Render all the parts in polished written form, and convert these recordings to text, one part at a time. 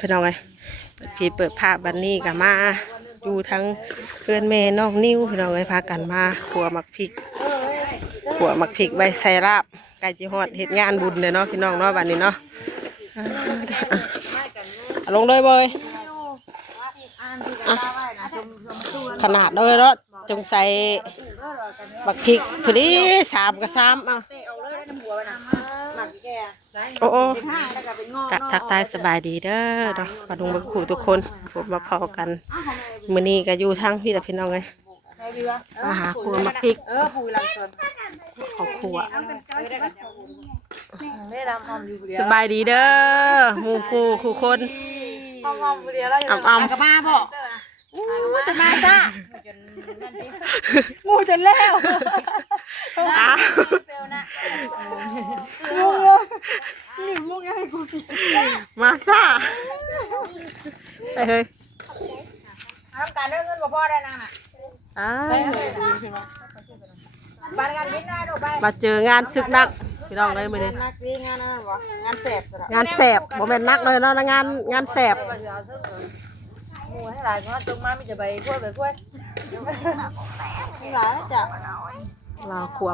พี่น้องเลยพี่เปิดภาพบันนี้กับมาอยู่ทั้งเพื่อนแม่น้องนิ้วพี่น้องเลยพากันมาขัวหมักพริกใบไซราบไก่จีฮอดเฮ็ดงานบุญเลยเนาะพี่น้องเนาะบัดนี้เนาะลงเลยเบยขนาดเลยเนาะจงใส่บักพริกพอดี3 กระซ้ำโอ้กะทักทายสบายดีเด้อเนาะมาดูมาขู่ทุกคนผมมาพอกันมื้อนี้ก็อยู่ทั้งพี่และพี่น้องเลยมาหาครัวมาพริกของครัวสบายดีเด้อหมู่คู่คนอ่ำๆกับมาบ่สบายจ้ามูจนแล้วมูเยอะนี่มูยังให้กูมาซ่าไปเฮ้ยทำการเรื่องเงินบ่พอได้นางน่ะบ้านงานบินได้ดูไปมาเจองานศึกนักพี่น้องเลยมื้อนี้นักดีงานนั่นบ่งานแสบงานแสบบ่แม่นนักเลยเนาะงานแสบมูให้หลายเพราะตรงมามีแต่ใบกล้วยหลายจ้ะเราขัว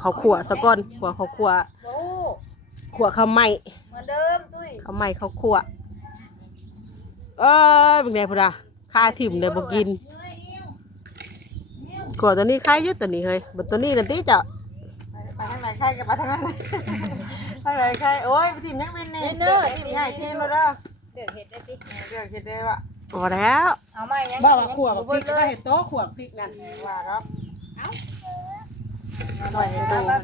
เขาขัวสะก้อนขัวเขาขัวเขาไหม้เหมือนเดิมตุ้ยเขาไหม้เขาขัวเป็นไงพุ่นอ่ะค่าถิ่มเนี่ยบ่กินขัวตัวนี้ใครยึดตัวนี้เฮ้ยบัดตัวนี้กันติจ้ะไปทางไหนใครกับไปทางนั้นทางไหนใครโอ้ยไปถิ่มยังเป็นนี่เนื้อง่ายเทียนเลยเด้อเดือดเห็ดได้ติเดือดเห็ดได้วะพอแล้วเอาไหมยังบอกว่าขัวกับพริกก็เห็ดโต๊ะขัวพริกนั่นว่าครับไ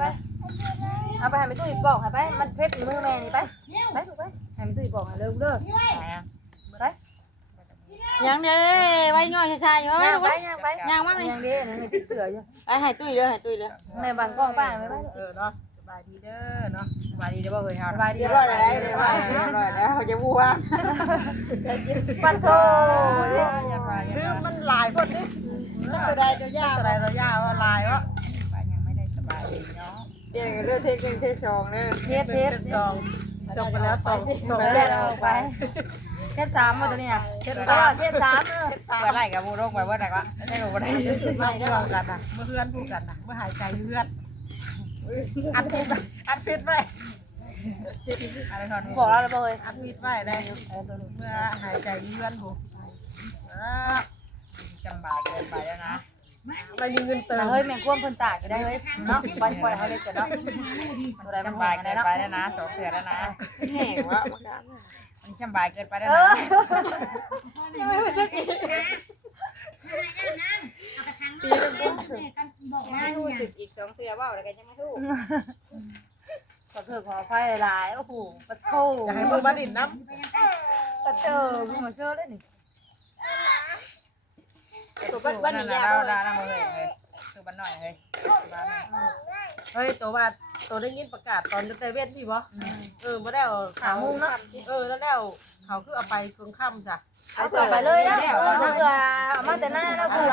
ปเอาไปให้ไปตู้อีกบอกให้ไปมันเพชรมือแม่นี่ไปถูกไปให้ไปตู้อีกบอกให้เร็วเด้อไปยังเด้ไว้ง่อยชายๆอยู่ไว้ลูกไปยังมั้งนี่ยังเด้นี่ติดเสืออยู่ไปให้ตู้เด้อในบางกล้องป้าไปเนาะสบายดีเด้อเนาะสบายดีเด้อบ่เคยเฮาสบายดีเด้อแล้วเขาจะบูว่าปันโทคือมันหลายคนนี่ตัวใดตัวยาวว่าลายวะยังไม่ได้สบายดีเนาะเดี๋ยวเรื่องเทค2เด้อเทป2ไปแล้ว2แล้วไปเทป3มาตัวนี้น่ะเทป3เปิดไล่กับบูโรคไปว่าได้วะได้บ่ได้ไม่ได้ลองกันน่ะเมื่อเพื่อนพูดกันน่ะเมื่อหายใจเลือดอัดพิษไว้บอกเราเลยบ่เฮ้ยอัดพิษไว้ได้เมื่อหายใจเลือดหูจำบาดเกินไปแล้วนะไม่มีเงินเติมเฮ้ยแมงกวมเพิ่นตากก็ได้เฮ้ยเนาะปล่อยเขาเลยจ้ะเนาะอะไรมันแห้งได้ไปแล้วนะ2 เสือแล้วนะแห้งวะมันจำบาดเกินไปแล้วนะยังไม่รู้สึกอีกไม่รู้สึกอีก2 เสือว่าอะไรกันยังไม่ถูกขอเถิดขอไฟหลายโอ้โหปะโถอยากให้มือมาดินน้ำปะเจอมือเจอเลยนี่ตัวบ้านนี่เราเลยตัวบ้านหน่อยเฮ้ยตัวได้ยินประกาศตอนจะเตเว่นพี่บ่มาได้ข่าวมุ่งเนาะแล้วเขาคือเอาไปเครื่องค่ำจ้ะเอาไปเลยนะเพื่อมาแต่หน้าแล้วพูด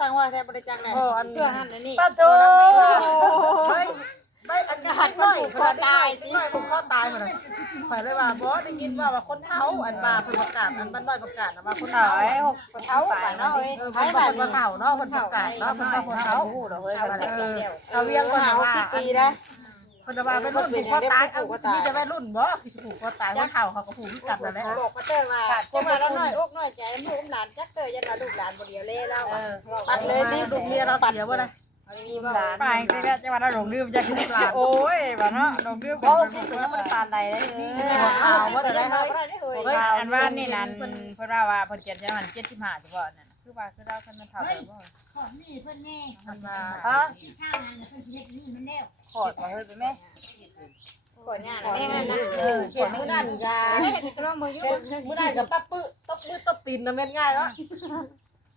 สั่งว่าแทนบริจาคไหนอันเพื่อหันนี่ปะโถไม่อากาศหน่อยคอตายนี่ผมคอตายหมดเลยข่อยเลยว่าบอสได้ยินว่าคนเท้าอันมาเป็นประกาศอันบ้านน้อยประกาศนะว่าคนเท้าคนเท้าเนาะคนเท้าเนาะคนประกาศเนาะคนเท้าเอาเวียงคนว่าปีนะคนจะมาเป็นรุ่นผูกคอตายเอาจะมีจะเป็นรุ่นบ่คือผูกคอตายคนเท้าเขาก็ผูกกันนั่นแหละบอกก็เตอร์มาจะมาแล้วน้อยอกน้อยใจลูกหลานจักเตอร์ยันมาลูกหลานบ่เดียวเล่แล้วปัดเลยนี่ลูกเมียเราเสียบ่ได้ไปแล้วจะมาเราหลงลืมจะกินปลาโอ้ยบ้านเนาะหลงลืมโอ้พี่ถึงยังไม่ได้ปลาใดเลยข่าวว่าได้เฮ้ยอันว่านี่นั่นเพิ่นว่าเพิ่นเจ็ดยังหัน75เฉพาะนั่นคือว่าคือเราเพิ่นมันเท่ากันบ่ของนี่เพิ่นแน่อันว่าข้างนั้นเพิ่นสิเฮ็ดนี่มันแล้วขอดว่าเฮ้ยไปแม่ขอดเนี่ยแม่นั่นนะเฮ็ดมื้อนั้นก็มื้อนั้นก็ปั๊บปึ๊ตบมือตบตีนน่ะแม่นง่ายวะ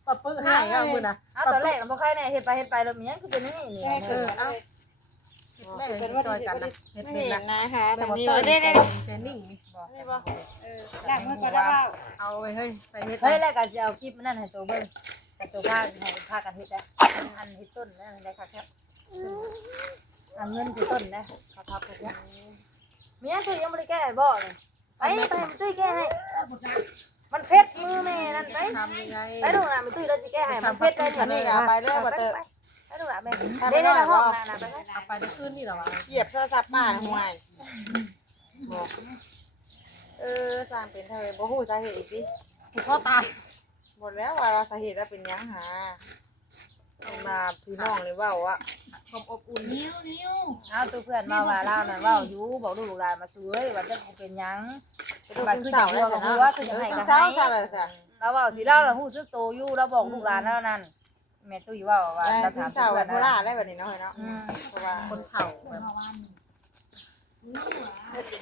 ปะปื้อให้เอามือนะเอาตอนแรกเราบ่ค่อยแน่เฮ็ดไปแล้วมีหยังคือเป็นนี่นี่เอาแม่เป็นว่าจอยกันนะเฮ็ดเป็นนะคะตรงนี้นี่เทรนนิ่งนี่บ่แรกมื้อก่อนแล้วเอาเฮ้ยไปเฮ็ดเฮ้ยแล้วก็สิเอาคลิปนั่นให้ตัวเบิ่งแต่ตัวให้พากันเฮ็ดได้อันเฮ็ดต้นแล้วได้ค่ะครับอันเงินคือต้นนะครับครับมีหยังคือยังบ่ได้แก้บ่นี่ ไปตุ้ยแก้ให้มันเผ็ดมือแม่นั่นไป ทำยังไง ไปดูนะมันตุ้ยแล้วสิแก้ให้มันเผ็ดได้ อันนี้เอาไปเด้อบ่เตอ ไปดูนะแม่ได้ในห้องนะไป เอาไปได้คืนนี่เหรอวะ เหยียบโทรศัพท์ป้าห่วยบอกสร้างเป็นเธอบ่ฮู้สาเหตุอีกสิ ผูกคอตาย หมดแล้วว่าสาเหตุแล้วเป็นหยังหามาพี่น้องเลยเว้าว่า ความอบอุ่น เอาตัวเพื่อนมาว่าเล่านั่นว่าอยู่บอกลูกหลานมาช่วยว่าจะเป็นยังบัดคือจะหัวกับหัวคือจะให้กับให้เราบอกสิเล่าเราหู้ซึกโตอยู่เราบอกลูกหลานแล้วนั่นแม่ตุ้ยว่าว่าเราถาม เจ้า เพื่อน โคราชได้แบบนี้เนาะเนาะเพราะว่า คนเฒ่าแบบ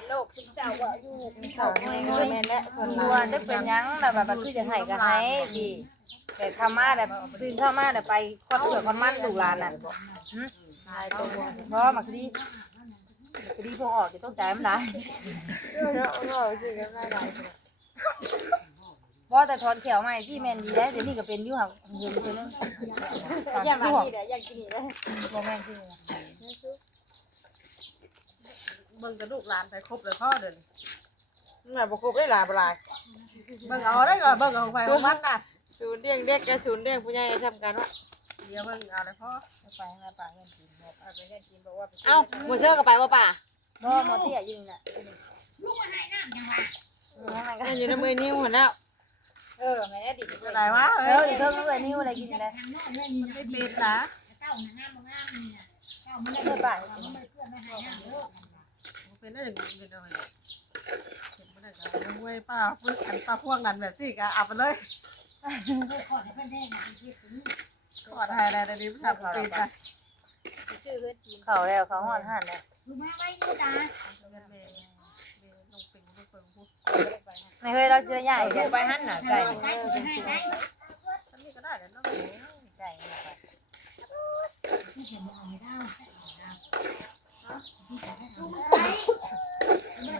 โลกซึกเจ้าว่าอยู่ เจ้าแม่ก็แม่และคน ตัวจะเป็นยังแบบคือจะให้กับให้ดีแต่ทำมาแต่ตื่นเข้ามาแต่ไปคอนเสิร์ตคอนมันลูกหลานน่ะใช่ตัวเพราะมาคดีพวกออกจะต้องใจมันได้ เนาะเนาะชื่อกันได้หลาย ว่าแต่ถอนเขียวใหม่ที่แมนดีได้เดี๋ยวนี้ก็เป็นอยู่ห่างเงินเป็นนึง อย่างมาที่เด้ออย่างกินนี่เด้อ บ่แม่นที่ เบิ่งกระดูกหลานไปครบเลยพ่อเดิน มันแบบบ่ครบได้หลายบ่หลาย เบิ่งเอาได้ก่อนเบิ่งเอาไปของมันน่ะ ศูนย์เลี้ยงเด็กกับศูนย์เลี้ยงผู้ใหญ่ทำกันว่า เดี๋ยวเบิ่งเอาเลยพ่อ ไปข้างในป่าเงินกินบอกเอาไปเงินกินบอกว่า เอ้าหมูเสื้อก็ไปบ่ป่า บ่หมอเตี้ยอยู่นี่น่ะลูกมาให้น้ำจังว่า อันอยู่ในมือนิ้วหัวแล้ว แม่ได้ดิ อะไรวะ เดี๋ยวเพิ่งเลยนิ้วอะไรกินได้ ไม่เป็นนะ เพิ่นป่า เป็นได้อย่างนี้เป็นอะไรเป็นไม่ได้ก็ห้วยป้าพึ่งอันป้าพ่วงนั้นแบบสิก็เอาไปเลยขอดให้ได้ดีทำเป็นจ้ะ ชื่อเพิ่นกินเขาแล้วเขาฮอดหั่นแล้วไม่เคยเราสิใหญ่ไปหั่นน่ะไก่ อันนี้ก็ได้เดี๋ยวน้อง ไก่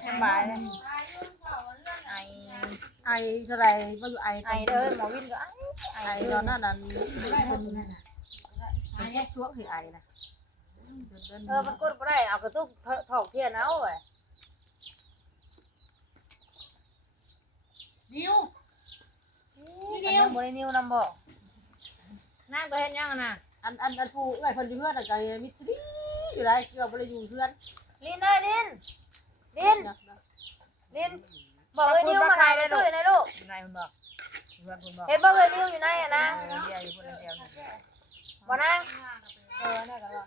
สบายเลยไอ ไอเท่าไรบ่อยู่ไอ ไอเด้อหมอวินก็ไอ ไอตอนนั้นนั้นเป็นแค่ช่วงที่ไอนะ มันกดบ่ได้เอากระตุกถอกเทียนเอาเว้ยนิ้วนิ้วบ่ได้นิ้วนำบ่นางก็เฮ็ดยังน่ะ อันผู้เอ้ยเพิ่นอยู่เฮือนก็มิตรีอยู่ได้เกี่ยวบ่ได้อยู่เฮือน ลินเอ้ยลินบอกเลยนิ้วมาหายไปตุ้ยนะลูก นายมันบอกเพื่อนคุณบอก เห็นบ่เลยนิ้วอยู่ไหนอ่ะนะ เดียวอยู่คนเดียว บ่นาง ได้ก็ว่า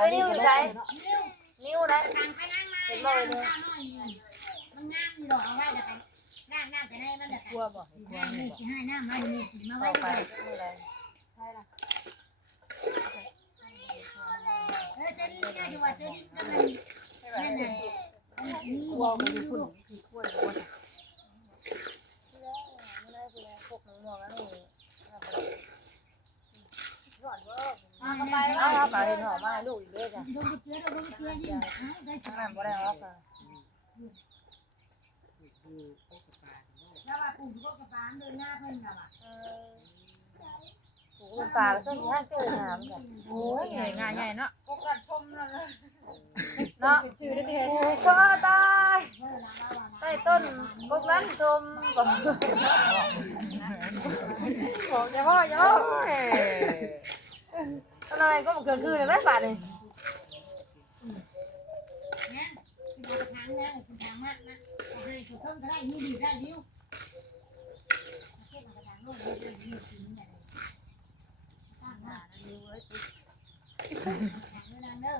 เอ้ยนิ้วอยู่ไหนนิ้วไหนเห็นบ่เลยนิ้ว มันงามอยู่ดอกเอาไว้เดี๋ยวไปน้ำไปให้มันเดี๋ยว กลัวบอกกลัว นี่สิให้น้ำมานี่มา เอา ไว้ ไป เลย อะไร เชอรี่น่าจะว่าเชอรี่นั่นเลยนั่นน่ะนี่ กลัวมันอยู่พุ่นที่กล้วยบ่ได้ พวกหมวกนั่นนี่ เอาไป เอาไปเห็นหอมมาลูกอีกเด้อจ้ะ โดนเกลือโดนเกลือนี่ได้ส น้ำบ่ได้ออกค่ะ แล้วว่าปู่ก็กระปานเดินหน้าเพิ่นน่ะว่ะ ถูกปลาแล้วต้องย่างเจอน้ำกัน โอ้ยใหญ่งานใหญ่เนาะ เนาะก็ตายใต้ต้นกกนั้นชมบอก บอกอย่าพ่ออย่าพ่อ อะไรก็มันเกิดขึ้นเลยได้ป่ะนี่ งั้นคุณเอาทางนะคุณทางมากนะให้ถูกต้องก็ได้นี่ดีได้นิ้วเก็บมากระถางโน่นเลยนิ้วกินได้สร้างมานิ้วเอ้ยทางนั้นเด้อ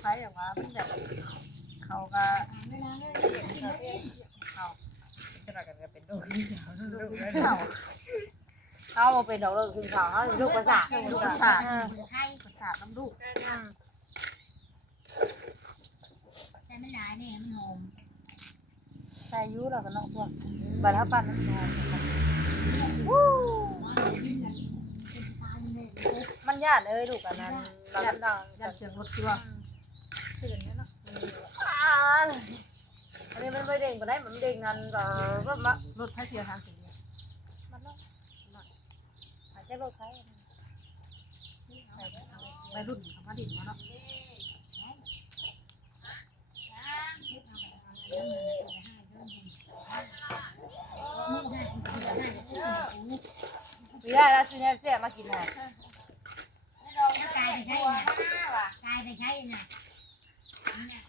ใช้อย่างว่ามันแบบเขาก็ ทางนั้นเด้อ จะมากันก็เป็นลูกที่ยาวลูก เขา เขาเป็นดอกเลิกขึ้นเขาเขาลูกประสาท ลูกประสาท ไทย ประสาทน้ำลูก แต่ไม่ได้เนี่ยมันหอม ใช่ยุเราก็นอกพวกบัตรทับปันนั่นมันญาติเอ้ยลูกกันนั้นเราดัง ยันเสียงรถที่ว่า อันนี้มันไม่เด้งไปได้มันเด้งงันก็มาร ถไฟเทียทางสิ่งนี้ อาจจะรถใคร ไปรุ่นเขามาดิ่งมาเนาะ ไม่ได้แล้วซื้อเสียมากินหน่อย กายไปใช้น่ะกายไปใช้น่ะนี่น่ะ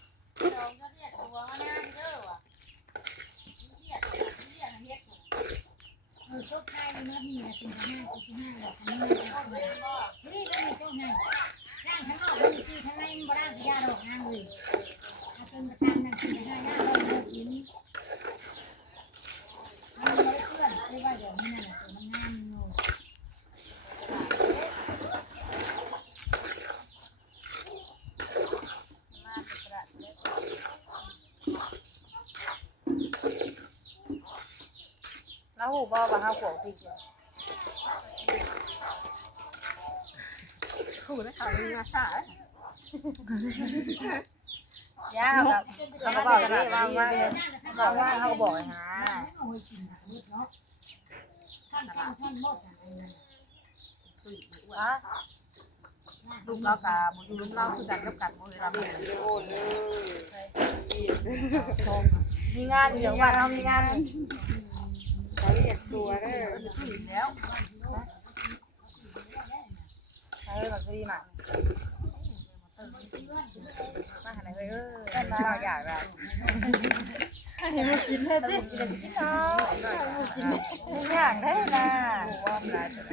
จบได้เลยนะนี่นะคุณ5หรอกนี่นี่ไม่มีจบให้ร่างข้างนอกมันมีข้างในมันบ่ร่างยาดอกนางเลยเอาเป็นประธานนั่นคือให้ย่าเราเลิกกินมันไม่ได้เพื่อนเรียกว่าเดี๋ยวนี้นั่นน่ะตัวมันงามโน่แล้วหูบ่ว่าเฮาขวงพี่ คู่ได้ข่าวมีมาสาย ย่าแบบเขาก็บอกเลยว่าเขาก็บอกหา ลูกเราตาบุญลูกเราคือกันกับกันบุญเราเนี่ย มีงานอยู่อย่างว่าเขามีงาน ขอเรียกตัวเด้อ มันผู้หญิงแล้ว เฮ้ยแบบดีมากมาหาไหนเฮ้ยเราอยากแบบให้มากินให้ดิกินเขาอยากได้นะว่ามันอะไ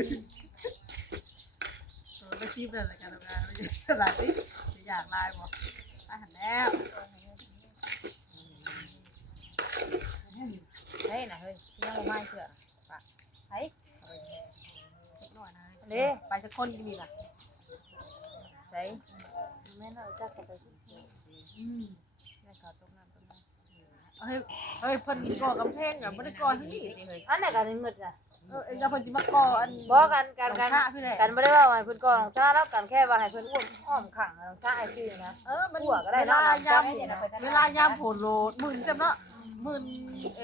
ร ไปซีบเลยอะไรกันนะตลาดนี้อยากลายบ่อาหารแล้ว เฮ้ยนะเฮ้ยยังไม่เชื่อเฮ้ย หน่อยนะ เด้ ไปจะคนกินนี่นะ ใส่แม่น่าจะกลับไปแม่ขอต้มน้ำต้มน้ำ เฮ้ยเฮ้ยเพิ่นก่อกำแพงอ่ะบ่ได้ก่อที่นี่เฮ้ย อันไหนกันเงินจ้ะ เอ้าเพิ่นสิมาก่ออัน บอกกันพี่แหละ กันไม่ได้ว่าให้เพิ่นก่อนซาแล้วกันแค่ว่าให้เพิ่นอ้วนอ้อมขังซาไอ้ชื่อนะ มันเวลายามโผล่โลดมื่นจำเนาะมื่น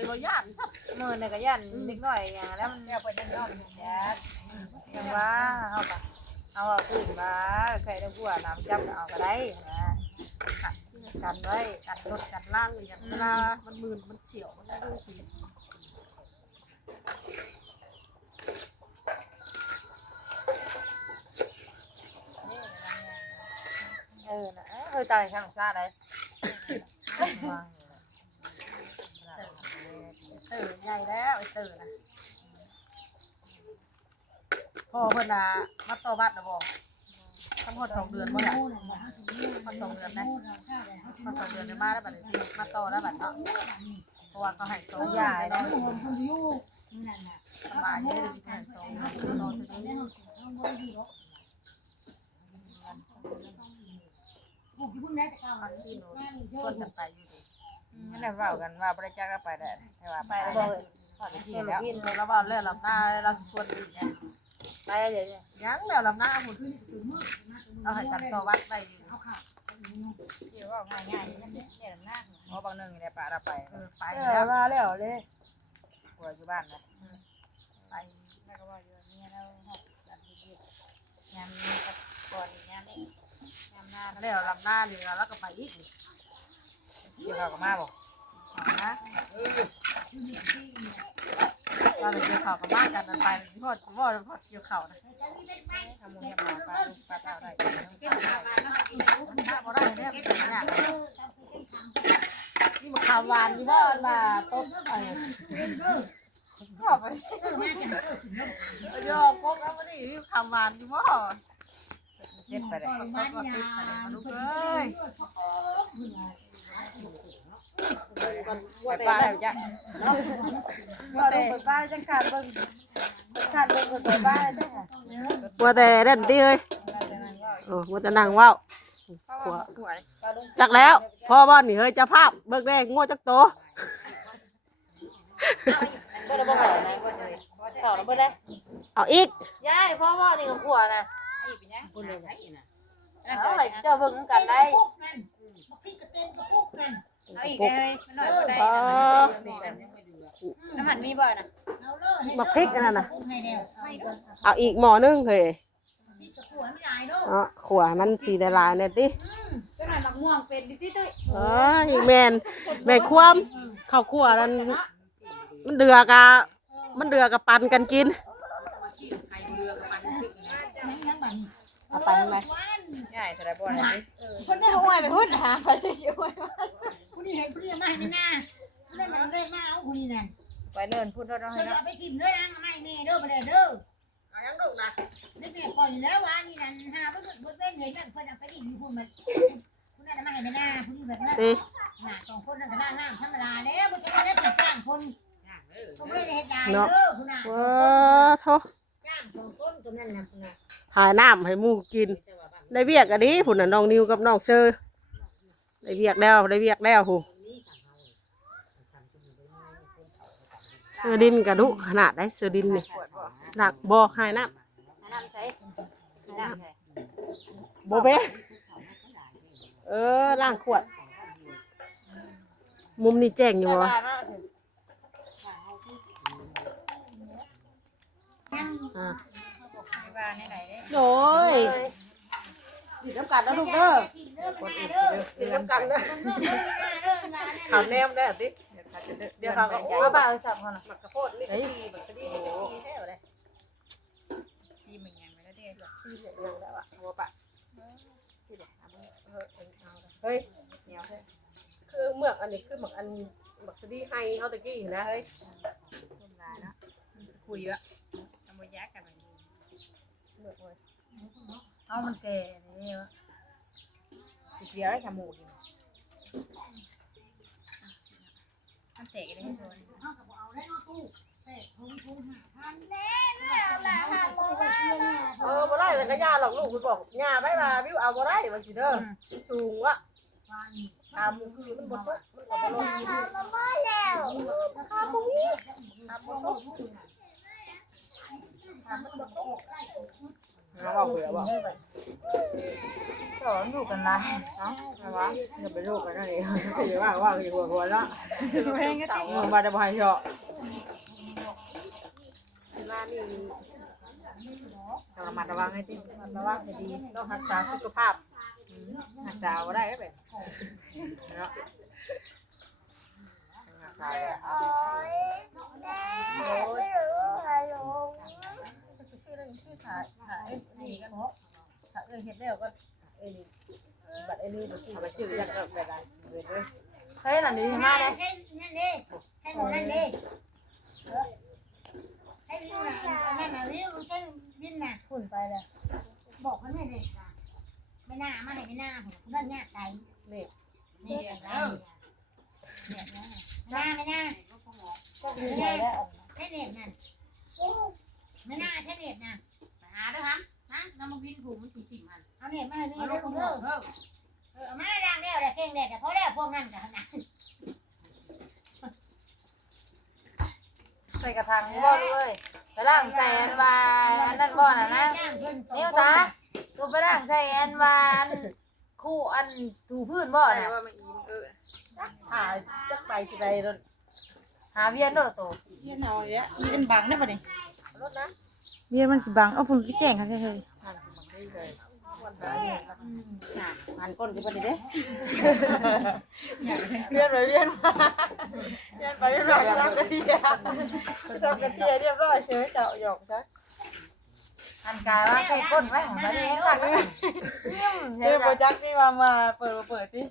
เราย่านซับ มือในกระยันเล็กน้อยอย่างแล้วมันเนี่ยเพิ่นนอกอย่างว่าเอาขึ้นมาใครได้ผัวน้ำจับเอาก็ได้นะกันไว้ กันรถกันล่างอย่างเวลามันมื่นมันเฉียวมันดูสิ นะตายข้างซาได้ ใหญ่แล้วไอ้นะพ่อเพิ่นมาต่อบัตรนะบ่ทั้งหมด2 เดือนบ่ล่ะมา2 เดือนนะมา2 เดือนได้มาแล้วบัดนี้มาต่อแล้วบัดเนาะเพราะว่าเขาให้2 ใหญ่เนาะ สบายเด้อให้2 ต่อถึงนี้คนกันไปอยู่ดิ ไม่ได้ว่ากันว่าประจักษ์ก็ไปได้แต่ว่าไปได้พอได้ที่แล้ว เราว่าแล้วลำหน้าเราชวนอีกเนี่ย ไปเดี๋ยวนี้ ยังแล้วลำหน้าหมดเราให้กันต่อวัดไปอยู่ เดี๋ยวว่าง่ายๆเนี่ยหน้าเพราะบางนึงเนี่ยป่าเราไป ไป แล้ แล้ว ว มาแล้วเลยกลัวอยู่บ้านนะ ไป แม่ก็ว่าอยู่เนี่ยเราหอบกันที่ยามกับก่อนยามนี้ยามหน้า แล้วลำหน้าเหลือแล้วก็ไปอีก เกี่ยวกับมาบอก นะเราเลยเกี่ยวข่าวกับบ้านกันไปพ่อเกี่ยวข่าวนะ ทำมือให้มาป้าลูกป้าเท่าไร ถ้าพอได้เนี่ยเป็นอย่างนี่มาข่าววานที่ว่ามาต้นไปก็ไปย่อพกแล้วมาดิข่าววานที่ว่า เด็ดไปเลย ก็ติดไปเลยมาลูกเอ้ย ป้าแล้วจ้ะก็ต้องไปป้าจังขาดเบิ่งขาดเบิ่งคนไปป้าจ้ะ ว่าแต่เด่นดิเอ้ยโอ้ว่าแต่นั่งว่าวจักแล้วพ่อบ้านนี่เฮ้ยจะภาพเบิกแรกงวดจักโต บ่ได้บ่ได้ไหนบ่ได้เข้าแล้วบ่ได้ เอาอีก ยายพ่อว่านี่ก็ขัวนะเอาให้เจ้าเบิ่งกันได้ เอาอีกเลยมันหน่อยบ่ได้น้ำมันมีบ่น่ะ บักพริกอันนั้นน่ะเอาอีกหม้อนึงเฮ้ยอ๋อขัวมันสีละลายเนี่ยติ เ ก็น่ะมะม่วงเป็นดิตุ้ย อ๋ออีกแม่นความข้าวคั่วนั้นมันเดือกะปันกันกิน ยังบัด เอาไปทำไม ง่ายแสดงบ่นะสิ คนได้ห้วยไปพุ่นหาไปสิห้วย ผู้นี้เห็นผู้นี้มาให้แม่นั่นมันได้มาเอาผู้นี้นั่น ไปเนินพูดเท่านั้น เพิ่น เนาะ เอาไปทิ่มเด้อนะไม่แม่เด้อบ่ได้เด้อ เอายังลูกนะ นี่แม่ก่อนแล้วว่านี่นั่นหาเพิ่นเว้นเห็นนั่นเพิ่นเอาไปทิ่มอยู่พุ่นมันผู้นั้นมาให้แม่หน้าผู้นี้แบบนั้น ตี หน้า2คนนั่นก็หน้างามธรรมดาแล้วบ่จะได้เพิ่นจ้างคนก็บ่ได้เฮ็ดได้เด้อผู้น่ะ ว้าโท จ้าง2คนตัวนั้นน่ะผู้น่ะ หาน้ำให้หมูกินได้เวียกอันนี้ผุนน่ะน้องนิวกับน้องเซอร์ได้เวียกแล้วหูเสือดินกระดุขนาดได้เสือดินนี่หนักบ่หายน้ น้ำใช้น้ำใช้ ำโบเบ้ล้างขวด มุมนี้แจ้งอยู่วะอ่า ว่าไหนเด้ โอ้ยติดน้ำกันนะลูกเด้อติดน้ำกันนะขาวแนมได้สิเดี๋ยวเขาก็โอ้ ว่าบ่าสับเขาน่ะ หมักกระโพดนี่ดีหมักกระดีนี่แท้เลย ซีมันยังไม่ได้เด้ ซีเหลืองแล้วอ่ะหัวปะเฮ้ยคือเมือกอันนี้คือหมักอันหมักกระดีให้เขาตะกี้นะเฮ้ย คนลายเนาะคุยละทำบ่ยากกัน เมือกเลย เอามันแก่นี่วะสิเดียวได้ทำหมูกินอันแตกได้ทุกคน เอาก็บ่เอาได้เนาะตู้เต้ทุ่ง5,000แน่ บ่ได้เลยก็ย่าหรอกลูกคุณบอกย่าไม่มาวิวเอาบ่ได้มันสิเด้อสูงวะตามคือมันบ่ตกมันก็บ่ลงข้าวบ่มีตามบ่ตกตามมันบ่ตก เราบอกเผื่อบอกสอนอยู่กันนะเนาะอะไรวะอย่าไปลูกกันนั่นเองอย่าว่าคือหัวละมาจะพายเฉาะ เวลานี่ ระมัดระวังให้ดี มันระวังให้ดีต้องรักษาสุขภาพ หักดาวก็ได้ก็เป็นเนาะหักดาว โอ้ยชื่ออะไรชื่อถ่ายนี่กันถ่ายเฮ็ดแล้วก็นี่บัดนี่บ่ชื่อ เอาไปชื่อยักษ์แบบใดเว้ยเว้ย เฮ้ยนั่นดีมากเลย ให้นั่นนี่ให้หมดนั่นนี่ให้วิวน่ะนั่นน่ะวิวให้วินน่ะ หุ่นไปแล้ว บอกมันไม่ได้ไม่น่ามาให้ไม่น่าผมนั่นเนี่ยไก่ นี่ นี่แล้วน่าไม่น่า ก็คือใหญ่แล้ว ใช่เน็ตนั่นไม่น่าใช่เน็ตน่ะหาด้วยครับฮะน้ำมันวินผูกมันสีติ่มมันเอาเน็ตมาให้วิวด้วยเด้อเอามาดังเดียวแต่เก่งเด็ดแต่เพราะแล้วพวกนั้นกันนะ ใส่กระถางบ่ด้วยไปล่างใส่อันวานนั่นบ่น่ะนะนิ้วตาตัวไปล่างใส่อันวานคู่อันถูพื้นบ่น่ะ ถ่ายจะไปที่ใดรถ หาเวียนโดโต เยี่ยนเอาเนี่ยมีเป็นบังได้ปะเนี่ย รถนะ เยี่ยนมันสิบังเอาพุ่นพี่แจ้งค่ะเฮ้ย หันก้นกันไปดิเด้ เวียนไปเวียนมา เรียนไปเรียบร้อยทำกะทิทำกะทิเรียบร้อยเฉยเจาะหยอกซะ อันกายว่าใส่ก้นไว้ของมันเองค่ะ เดี๋ยวโปรเจกต์ที่มาเปิดที่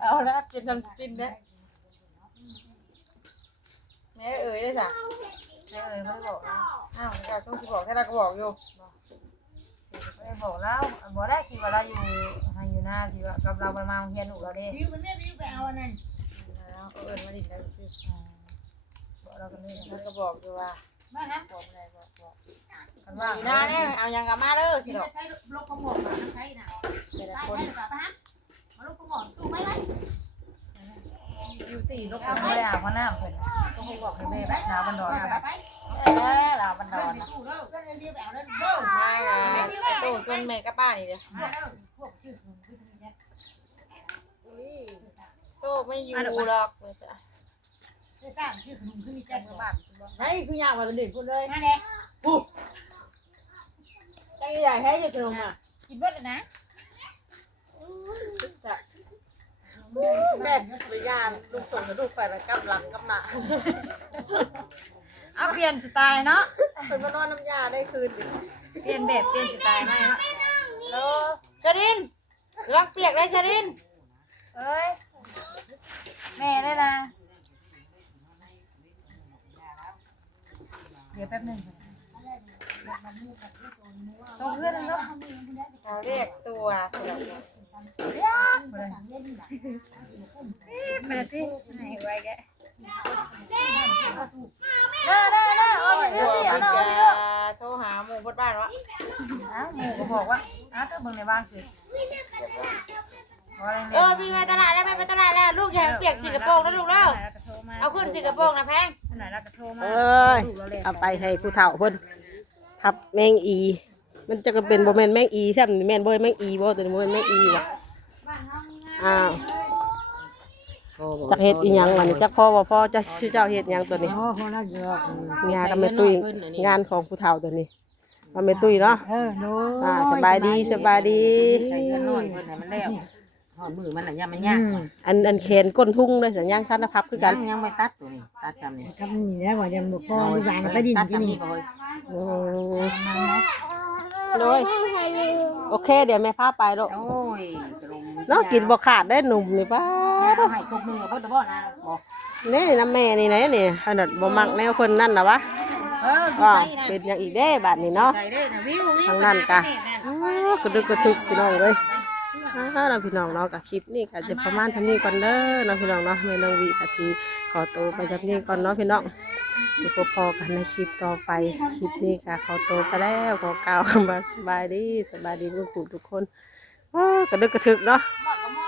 เอาละกินทำกินเนี่ยแม่เอ๋ยได้จ้ะ ใช่เลยมันบอกนะ อ้าวก็ต้องสิบอกแค่เราก็บอกอยู่ ไม่บอกแล้วบอกได้คิดว่าเราอยู่ให้อยู่หน้าสิว่ากับเราไปมาเฮียนหนูเราเด้ วิวมันไม่วิวไปเอาอันนั้น แล้วเอิญมาดินได้สิ บอกเรากันนี่ แล้วก็บอกอยู่ว่า มาครับ บอกอะไรบอก กันว่า อยู่หน้าเนี่ยเอายังกับมาเด้อสิ ที่ ดอก ใช้ลกกระหม่อมมาใช้น่ะ แต่ละ ใช้ คน ใช้หรือเปล่าฮะมาลกกระหม่อมตู้ไว้ไว้ อยู่ตีนก เราไม่ได้อาบน้ำเพิ่น ก็คงบอกให้แม่ไป ดาวบันดอน ไปไป ดาวบันด เดิ อน น ไป นะ ตู้เด้อเดินเรียบเอาเด้อเด้อ ไม่นะตู้ส่วนแม่กับป้านี่เดียว มาเด้อพวกชื่อคุณคือเนี่ย ตู้ไม่อยู่หรอกจ้ะ ได้สร้างชื่อคุณคือมีแจ้งบ้าน ไหนคือยากมาเป็นเด็กพูดเลย มาเลย ตั้งใหญ่ให้จะตรงอ่ะ กินเบิดนะ จะ ม่ปริญาลูกส่งลูกไปแล้วกับหลังกับหน้า เอาเปลี่ยนสไตล์เนาะ เพิ่นมานอนน้ำยาได้คืนดิ เปลี่ยนแบบเปลี่ยนสไตล์ไหมเนาะ โลชรินรังเปียกเลยชรินเอ้ยแม่ได้นะเดี๋ยวแป๊บนึงต้องเพื่อนเนาะ เขาเรียกตัว มาที่ไหนไว้แก น่าเอาอย่าง ตั นี้ ว สิเอา มัน หน่อย จะโทรหาหมู่บนบ้านวะ อ้าวหมูก็บอกว่าอ้าวเธอเบิ่งในบ้านสิ พี่ไปตลาดแล้วไปตลาดแล้วลูกอย่าเปียกสีกระโปรงนะลูกเด้อเอาขึ้นสีกระโปรงนะแพง ไหนเราก็โทรมา เอ้ยเอาไปให้ผู้เฒ่าเพิ่นทับแมงอี มันจะเป็นบ่แม่นแมงอีซ้ำนี่แม่นบ่แม่งอีบ่ตัวนี้บ่แม่นแมงอีว่ะอ้าวจักเฮ็ดอีหยังล่ะนี่จักพ่อบ่พ่อจะชื่อเจ้าเฮ็ดหยังตัวนี้งานกับแม่ตุ้ยงานของผู้เฒ่าตัวนี้ว่าแม่ตุ้ยเนาะสบายดีสบายดี ใส่เงินน้อยเพิ่นให้มันแล้วหอดมือมันน่ะยามมันยาก อันแขนก้นทุ่งเลยสัญญาณท่านพับคือกัน ยังไม่ตัดตัวนี้ตัดจำนี่ ทำนี่แล้วว่าจะบ่พอลูกหลานไปดิน ตัด ที่ จำ นี่ นี่บ่เฮ้ย อืมโดยโอเค เดี๋ยวแม่พาไปลูก โอ้ยตรง เนาะกินบ่ขาดได้หนุ่มนี่ป้า เอาให้ครบมือเพิ่นบ่นะบ่ นี่น้ำแม่นี่ไหนนี่ขนาดบ่มักแนวคนนั่นน่ะวะ ใส่ เป็นอย่างอีกเด้บัดนี้เนาะ ใส่ได้นะวิว ทางนั้นกะกระดึกกระทึกพี่น้องเลยเราพี่น้องเนาะกับคลิปนี้ก็จะประมาณเท่านี้ก่อนเด้อเนาะพี่น้องเนาะแม่น้องวีกะทีขอตัวไปจากนี้ก่อนเนาะพี่น้องเดี๋ยวพอกันในคลิปต่อไปคลิปนี้ก็ขอตัวไปแล้วขอกล่าวคำว่าสบายดีทุกคนกระดึกกระทึกเนาะ หมดก็หมด